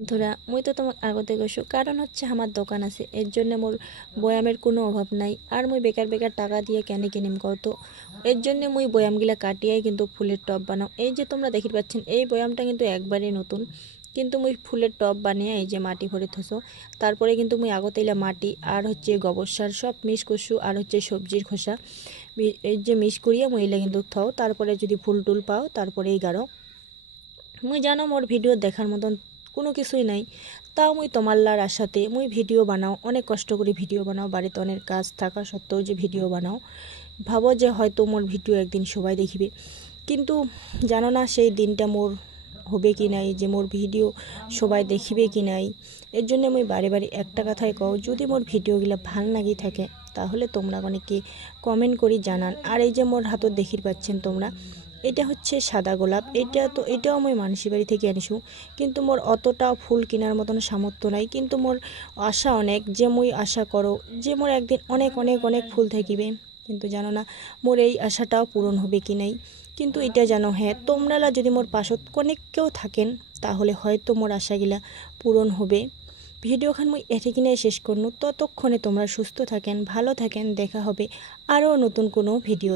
বন্ধুরা মুই তো তোমাক আগতে কৈছো কারণ হচ্ছে আমার দোকান আছে এর জন্য মোর বয়ামের কোনো অভাব নাই। আর মুই বেকার বেকার টাকা দিয়ে কেন কিনিম কত, এর জন্য মুই বয়ামগুলা কাটিয়াই কিন্তু ফুলের টব বানাও। এই যে তোমরা দেখতে পাচ্ছেন এই বয়ামটা কিন্তু একবারই নতুন, কিন্তু মুই ফুলের টব বানিয়ে এই যে মাটি ভরে থসো। তারপরে কিন্তু মুই আগতেইলা মাটি আর হচ্ছে গোবর সার সব মিক্স করছু আর হচ্ছে সবজির খোসা এই যে মিক্স করিয়া মুই এলা কিন্তু থাও। তারপরে যদি ফুল টুল পাও তারপরেই গাড়ো। মুই জানো মোর ভিডিও দেখার মতন কোনো কিছুই নাই, তাও মুই তোমাল্লার আশাতে মুই ভিডিও বানাও, অনেক কষ্ট করে ভিডিও বানাও, বাড়িতে অনেক কাজ থাকা সত্ত্বেও যে ভিডিও বানাও, ভাবো যে হয়তো মোর ভিডিও একদিন সবাই দেখিবে। কিন্তু জানো না সেই দিনটা মোর হবে কি নাই, যে মোর ভিডিও সবাই দেখিবে কি নাই। এর জন্য মুই বারে বারে একটা কথাই কও, যদি মোর ভিডিওগুলো ভাল লাগি থাকে তাহলে তোমরা অনেকে কমেন্ট করি জানান। আর এই যে মোর হাতত দেখির পাচ্ছেন তোমরা, এটা হচ্ছে সাদা গোলাপ। এটাও আমি মানসি বাড়ি থেকে আনিসু, কিন্তু মোর অতটাও ফুল কেনার মতন সামর্থ্য নাই। কিন্তু মোর আশা অনেক, যে মুই আশা করো যে মোর একদিন অনেক অনেক অনেক ফুল থাকিবে। কিন্তু জানো না মোর এই আশাটাও পূরণ হবে কি নাই। কিন্তু এটা জানো, হ্যাঁ তোমরা যদি মোর পাশত অনেক কেউ থাকেন তাহলে হয়তো মোর আশাগুলা পূরণ হবে। ভিডিওখান মুই এঠে কিনে শেষ করনু, ততক্ষণে তোমরা সুস্থ থাকেন, ভালো থাকেন, দেখা হবে আরও নতুন কোনো ভিডিও।